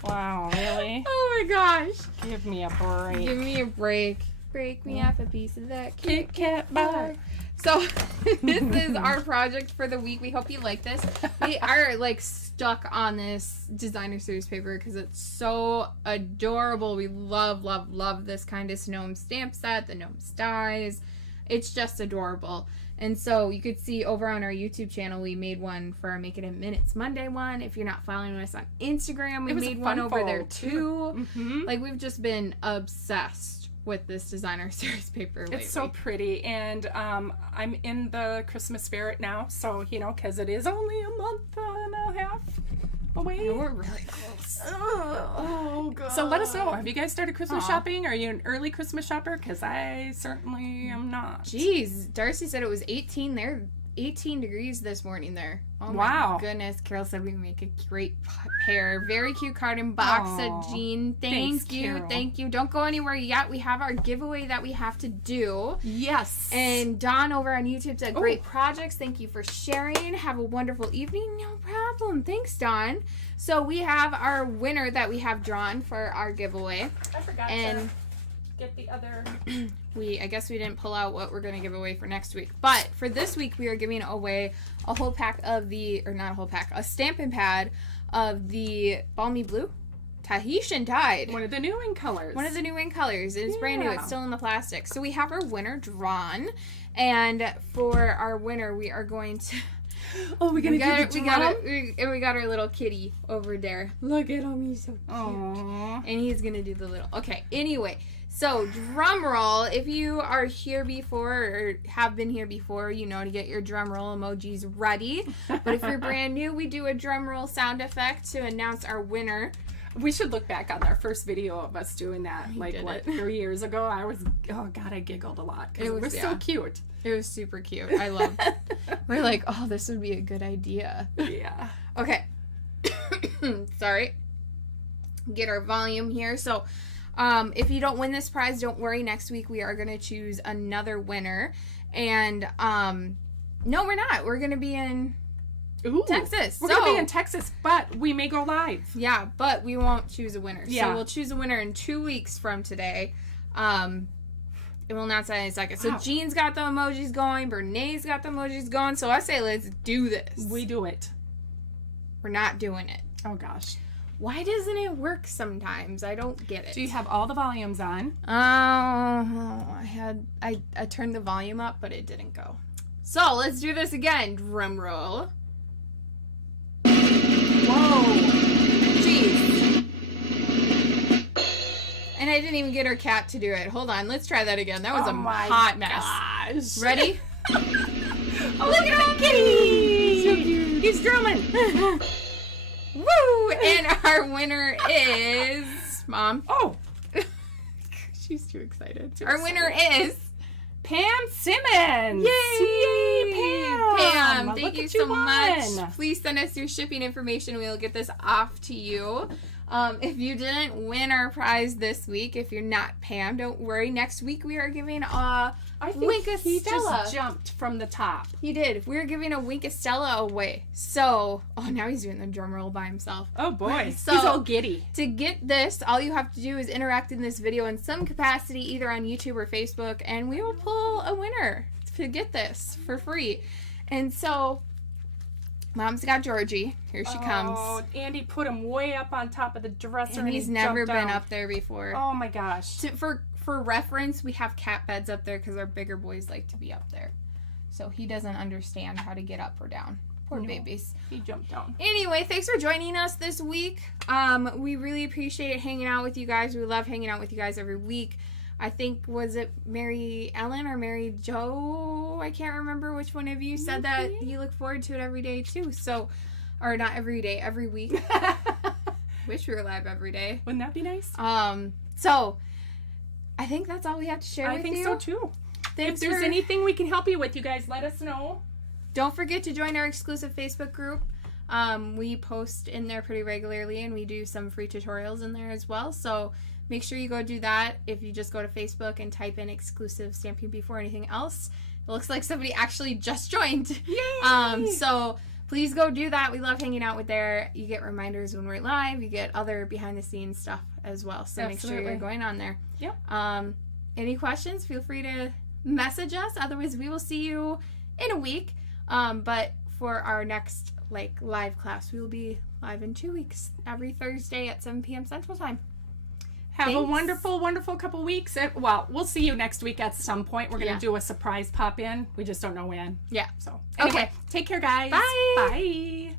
Wow, really? Oh my gosh. Give me a break. Give me a break. Break me off a piece of that Kit Kat bar. So this is our project for the week. We hope you like this. We are like stuck on this designer series paper because it's so adorable. We love, love, love this Kindest Gnomes stamp set, the Gnomes dies. It's just adorable. And so you could see over on our YouTube channel, we made one for our Make It in Minutes Monday one. If you're not following us on Instagram, we made one over there too. Mm-hmm. Like, we've just been obsessed with this designer series paper lately. It's so pretty, and I'm in the Christmas spirit now, so, you know, because it is only a month and a half away. Yeah, we're really close. Oh, God. So let us know. Have you guys started Christmas shopping? Are you an early Christmas shopper? Because I certainly am not. Jeez, Darcy said it was 18 there. 18 degrees this morning there. Oh wow. My goodness. Carol said we make a great pair. Very cute carton box, said Jean. Thanks, you. Carol. Thank you. Don't go anywhere yet. We have our giveaway that we have to do. Yes. And Dawn over on YouTube said, great projects. Thank you for sharing. Have a wonderful evening. No problem. Thanks, Dawn. So we have our winner that we have drawn for our giveaway. I forgot to get the other... I guess we didn't pull out what we're going to give away for next week. But for this week, we are giving away a whole pack of a Stampin' Pad of the Balmy Blue Tahitian dyed. One of the new ink colors. One of the new ink colors. It's brand new. It's still in the plastic. So we have our winner drawn. And for our winner, we are going to... Oh, we got our little kitty over there. Look at him. He's so cute. Aww. And he's going to do the little... Okay, anyway... So, drum roll, if you are here before or have been here before, you know to get your drum roll emojis ready. But if you're brand new, we do a drum roll sound effect to announce our winner. We should look back on our first video of us doing that, 3 years ago. I giggled a lot because it was so cute. It was super cute. I loved it. We're like, oh, this would be a good idea. Yeah. Okay. Sorry. Get our volume here. So... if you don't win this prize, don't worry. Next week we are going to choose another winner. And, no, we're not. We're going to be in Texas. We're going to be in Texas, but we may go live. Yeah, but we won't choose a winner. Yeah. So we'll choose a winner in 2 weeks from today. And we'll announce that in a second. So Jean's got the emojis going. Bernae's got the emojis going. So I say let's do this. We do it. We're not doing it. Oh, gosh. Why doesn't it work sometimes? I don't get it. Do you have all the volumes on? I turned the volume up, but it didn't go. So let's do this again. Drum roll. Whoa. Jeez. And I didn't even get our cat to do it. Hold on. Let's try that again. That was a hot mess. Gosh. Ready? Oh, look at that kitty. So cute. He's drumming. Woo! And our winner is... Mom. Oh! She's too excited. Our winner is... Pam Simmons! Yay! Pam, thank you so much. Won. Please send us your shipping information. We'll get this off to you. If you didn't win our prize this week, if you're not Pam, don't worry. Next week we are giving a Winkestella. He just jumped from the top. He did. We're giving a Winkestella away. So, now he's doing the drum roll by himself. Oh boy, so, he's all giddy. To get this, all you have to do is interact in this video in some capacity, either on YouTube or Facebook, and we will pull a winner to get this for free. And so... Mom's got Georgie. Here she comes. Oh, Andy put him way up on top of the dresser, and he's never been up there before. Oh my gosh. For reference, we have cat beds up there because our bigger boys like to be up there. So he doesn't understand how to get up or down. Poor babies. He jumped down. Anyway, thanks for joining us this week. We really appreciate hanging out with you guys. We love hanging out with you guys every week. I think, was it Mary Ellen or Mary Jo? I can't remember which one of you said that you look forward to it every day too. So, or not every day, every week. Wish we were live every day. Wouldn't that be nice? So, I think that's all we have to share with you. I think so too. Thanks if there's anything we can help you with, you guys let us know. Don't forget to join our exclusive Facebook group. We post in there pretty regularly, and we do some free tutorials in there as well. So make sure you go do that. If you just go to Facebook and type in exclusive stamping before anything else, it looks like somebody actually just joined. Yay! So please go do that. We love hanging out with there. You get reminders when we're live. You get other behind the scenes stuff as well. So make sure you're going on there. Yep. Any questions? Feel free to message us. Otherwise, we will see you in a week. But for our next live class, we will be live in 2 weeks, every Thursday at 7 p.m. Central Time. Have Thanks. a wonderful, wonderful couple weeks. Well, we'll see you next week at some point. We're going to do a surprise pop-in. We just don't know when. Yeah. So, anyway, Okay. take care, guys. Bye. Bye.